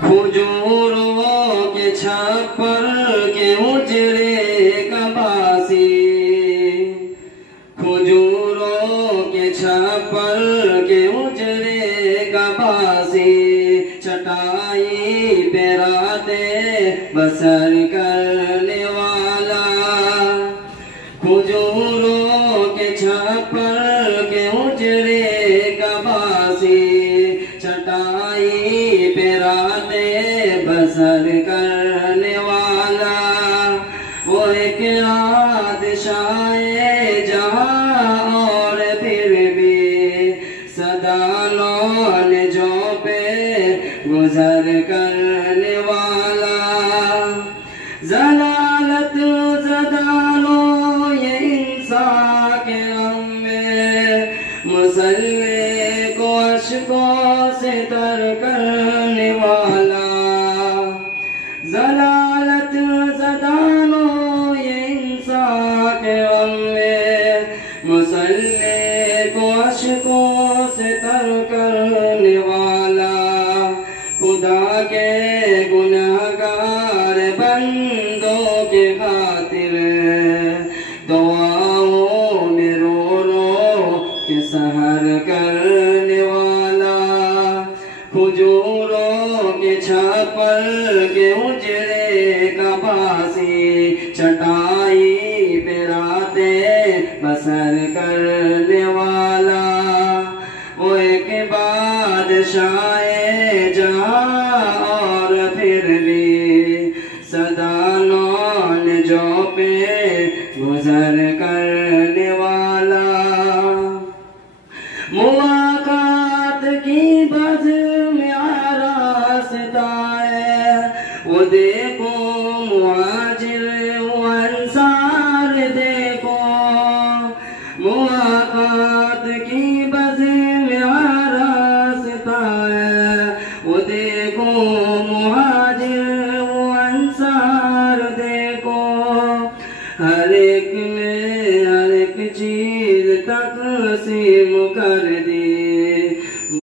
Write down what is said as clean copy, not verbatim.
کھجوروں کے چھپر کے اجرے کا باسی، کھجوروں کے چھپر کے اجرے کا باسی، چٹائی پہ راتیں بسر کرنے والا، کھجوروں کے چھپر کے اجرے کا باسی، چٹائی پہ راتیں بسر کرنے والا، وہ ایک بادشاہ جہاں اور پھر بھی سدا نالجوں پہ گزر کرنے والا، ضلالت زدانو یہ انسان کے غم میں، مسلح کو اشکوں سے تر کرنے والا، ضلالت زدانو یہ انسان کے غم میں، مسلح کو اشکوں سے تر کرنے والا، خدا کے گنہگار بندوں کے خاطر دعاؤں میں رو رو کے سحر کرنے والا، کھجوروں کے چھپر کے اجرے کا باسی، چٹائی پہ راتیں بسر کرنے والا، وہ ایک بادشاہ جہاں اور پھر بھی سدا نالجوں پہ گزر کرنے والا، مواقعات کی بزم آراستہ ہے، وہ دیکھو مہاجر و انصار دیکھو، مواقعات کی بزم آراستہ ہے، وہ دیکھو مہاجر و انصار دیکھو، ہر ایک میں